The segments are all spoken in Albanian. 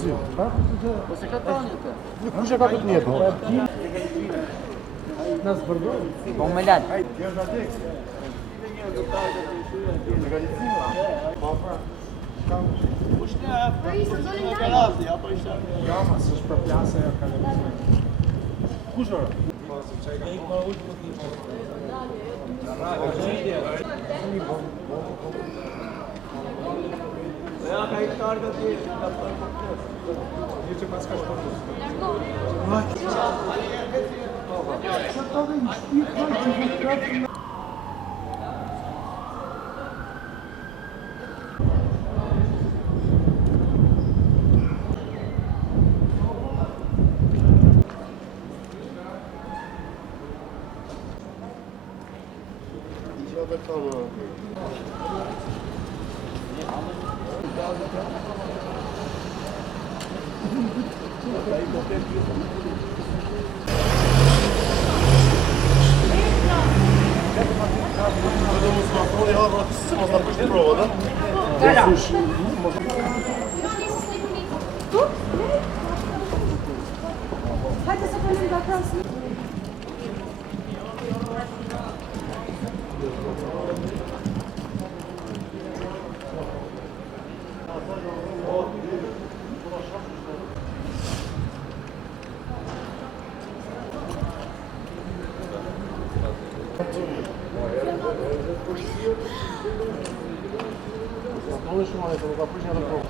Zi. Po se ka tani të? Kush e ka këtë një po? Nësë përdoj? Po me lanë. Ja, ma s'është për plasë e ka lëvizje. Kush ora? Ja, ka i karga tjetë, ka për këtë. Një që pas ka shpërdu. Hajde să punem de acasă.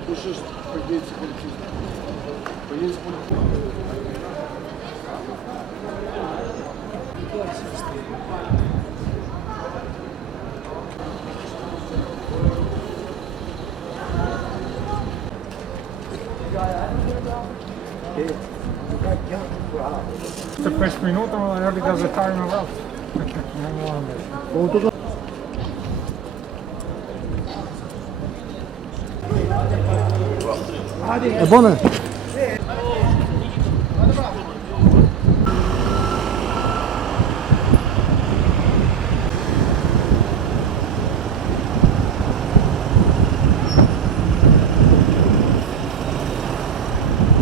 Kush është përgjegjësi policisë? Përgjegjësi policisë. Të 5 minuta më erdhi gazetari me vrap. E bone?